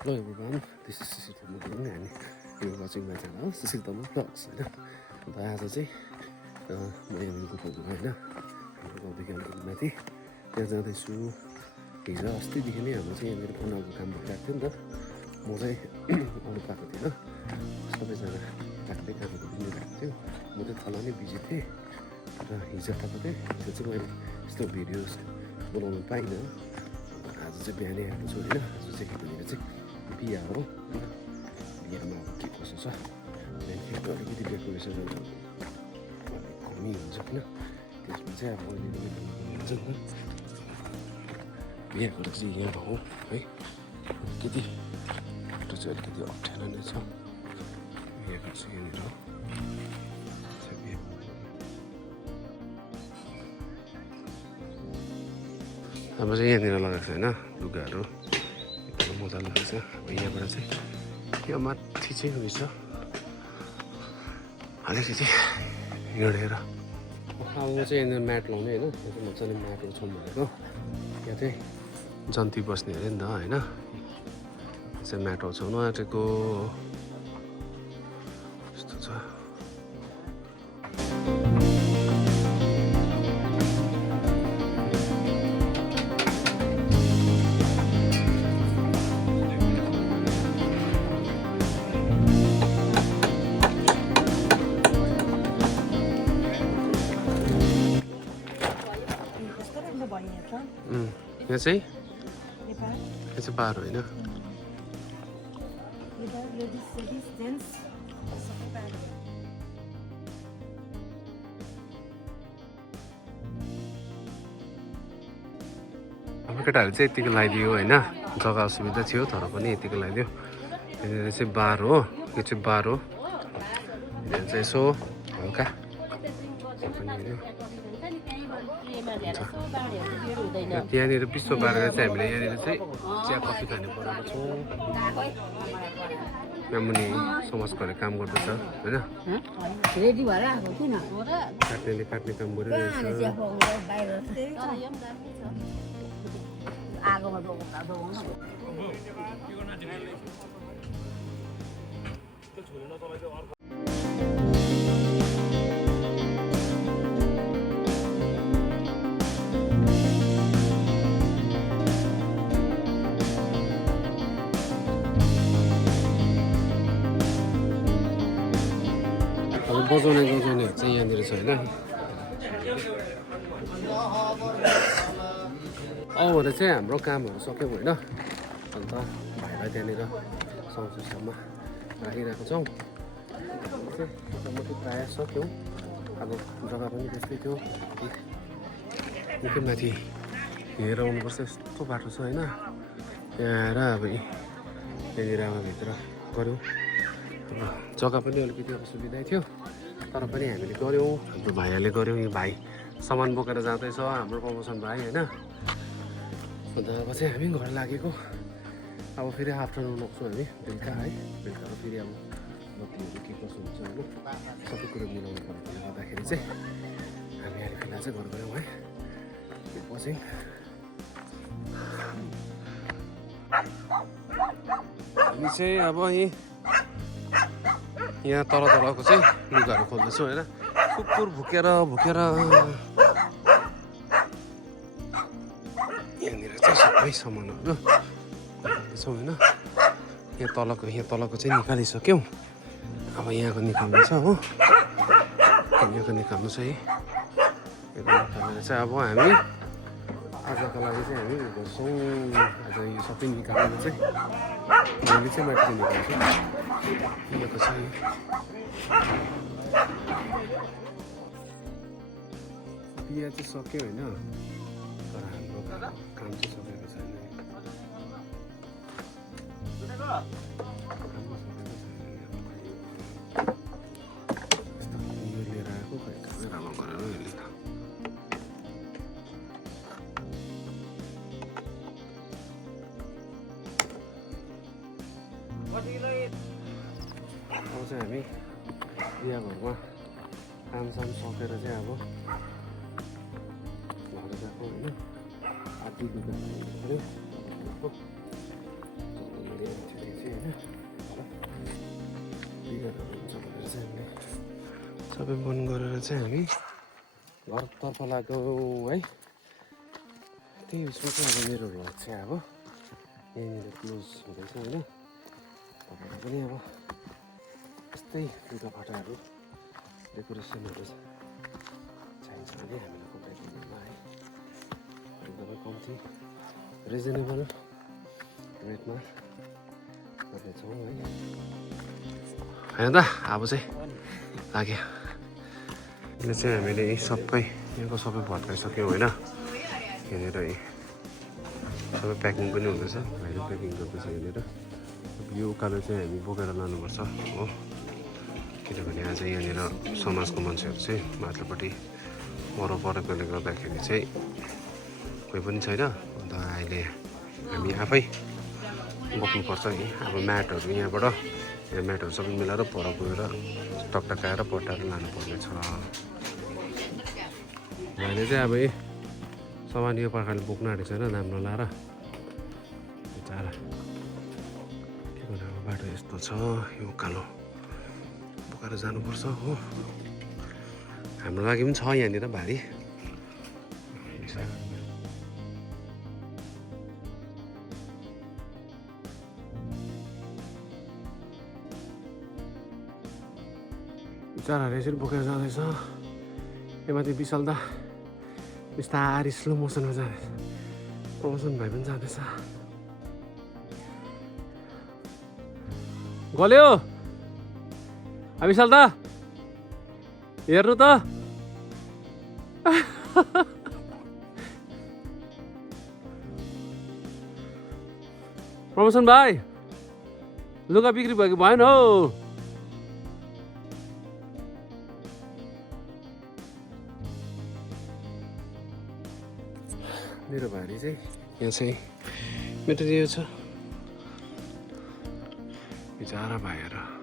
Hello everyone, this is Sisir Tamuking and you're watching my channel, Sisir Tamu Vlogs. अन्त आज चाहिँ म यहाँनिरको पुग्नु होइन हाम्रो गाउँदेखि अलिकति माथि त्यहाँ जाँदैछु हिजो अस्तिदेखि नै हाम्रो चाहिँ यहाँनिर पुनाको काम भइरहेको थियो नि त म चाहिँ आउनु पाएको थिएन सबैजना काट्दै कामहरू दिइरहेको थियो म चाहिँ तल नै बिजी थिएँ र हिजो चाहिँ मैले यस्तो भिडियोज बनाउनु पाइनँ आज चाहिँ बिहानै आएको छु होइन आज चाहिँ यहाँनिर चाहिँ बिहा हो बिहामा अब के कसो छ त्यहाँदेखि अलिकति डेकोरेसनहरू कमी हुन्छ होइन त्यसमा चाहिँ अब अलिअलि हुन्छ नि त बिहाको चाहिँ यहाँ हो है अलिकति त्यो चाहिँ अलिकति अप्ठ्यारो नै छ बिहाको चाहिँ यहाँनिर हाम्रो चाहिँ यहाँनिर लगाएको छ होइन लुगाहरू एकदम मजाले लाग्छ अब यहाँबाट चाहिँ यो माथि चाहिँ उयो छ अलिकति हिँडेर अब म चाहिँ यहाँनिर म्याट लाउने होइन यहाँ चाहिँ मजाले म्याटहरू छौँ भनेको यहाँ चाहिँ जन्ती बस्ने अरे नि त होइन यो चाहिँ म्याट ओछ्याउनु आँटेको यस्तो छ यहाँ चाहिँ बार होइन हाम्रो केटाहरू चाहिँ यतिको लगाइदियो होइन जग्गा असुविधा थियो तर पनि यतिको लगाइदियो यहाँनिर चाहिँ बार हो यो चाहिँ बार हो यहाँ चाहिँ यसो हल्का त्यहाँनिर पिसो बारेर चाहिँ हामीले यहाँनिर चाहिँ चिया कफी खाने परेको छौँ यहाँ मुनि समाजकोले काम गर्दछ होइन काट्नेले काट्ने काम गरिरहेछ बजाउने चाहिँ यहाँनिर छ होइन अब भने चाहिँ हाम्रो कामहरू सक्यौँ होइन अन्त भाइलाई त्यहाँनिर संसारसम्म राखिरहेको छौँ मोटामोटी प्रायः सक्यौँ अब जग्गा पनि त्यस्तै थियो निकै माथि हेरेर आउनुपर्छ यस्तो बाटो छ होइन यहाँ आएर अब यहाँनिर अब भित्र गऱ्यौँ अब जग्गा पनि अलिकति असुविधै थियो तर पनि हामीले गऱ्यौँ हाम्रो भाइहरूले गऱ्यौँ यो भाइ सामान बोकेर जाँदैछ हाम्रो प्रमोसन भाइ होइन अन्त अब चाहिँ हामी घर लागेको अब फेरि आफ्टरनुन आउँछौँ हामी बेलुका है बेलुका फेरि अब बत्तीहरू के कसो हुन्छ होइन सबै कुरो मिलाउनु परेकोले गर्दाखेरि चाहिँ हामी अहिले फिलहाल चाहिँ घर गयौँ है पछि हामी चाहिँ अब यहाँ तलको चाहिँ लुगाहरू खोल्दैछौँ होइन कुकुर भुकेर यहाँनिर चाहिँ सबै सामानहरू खोल्दैछौँ होइन यहाँ तलको चाहिँ निकालिसक्यौँ अब यहाँको निकाल्नु छ हो यहाँको निकाल्नु छ है निकालेर चाहिँ अब हामी आजको लागि चाहिँ हामी बस्छौँ आज यो सबै निकालेर चाहिँ मैले चाहिँ माथि निकाल्छु यहाँको चाहिँ बिहा चाहिँ सक्यो होइन तर हाम्रो काम चाहिँ सकेको छैन यो लिएर आएको खै क्यामेरामा गरेर यसले त अब चाहिँ हामी बिहा घरमा कामसाम सकेर चाहिँ अब घर गएको होइन आधी दुध पऱ्यो होइन हुन्छ भनेर चाहिँ हामीले सबै बन्द गरेर चाहिँ हामी घरतर्फ लाग्यौँ है। त्यही उसमा चाहिँ अब मेरो भ्लग चाहिँ अब यहीँनिर क्लोज हुँदैछ होइन। तपाईँलाई पनि अब यस्तै लुगाफाटाहरू डेकोरेसनहरू चाहिन्छ भने हामीले कन्ट्याक्ट गर्नुमा है एकदमै कम्ती रिजनेबल रेटमा गर्नेछौँ है। होइन त अब चाहिँ लाग्यो यसले चाहिँ हामीले सबै यहाँको सबै भत्काइसक्यौँ होइन। यहाँनिर सबै प्याकिङ पनि हुँदैछ, भाइले प्याकिङ गर्दैछ यहाँनिर। यो उकालो चाहिँ हामी बोकेर लानुपर्छ हो, किनभने आज यहाँनिर समाजको मान्छेहरू चाहिँ माथिल्लोपट्टि मरौ परेकोले गर्दाखेरि चाहिँ कोही पनि छैन। अन्त अहिले हामी आफै बोक्नुपर्छ है। अब म्याटहरू यहाँबाट यहाँ म्याटहरू सबै मिलाएर पर गएर टकटकाएर पटाएर लानुपर्ने छ। भाइले चाहिँ अब सामान यो प्रकारले बोक्न आँटेको छैन, नाम नलाएर बिचरा के गर्नु। अब बाटो यस्तो छ, यो उकालो बोकेर जानुपर्छ हो। हाम्रो लागि पनि छ यहाँनिर भारी। बिचराहरू यसरी बोकेर जाँदैछ। यो माथि विशाल दा बिस्तारै स्लो मोसनमा जाँदैछ, प्रमोसन भाइ पनि जाँदैछ। गल्यो विशाल दा हेर्नु त प्रमोसन भाइ लुगा बिक्री भयो कि भएन हौ? मेरो भारी चाहिँ यहाँ चाहिँ मेटेरियल छ बिचरा भाइहरू।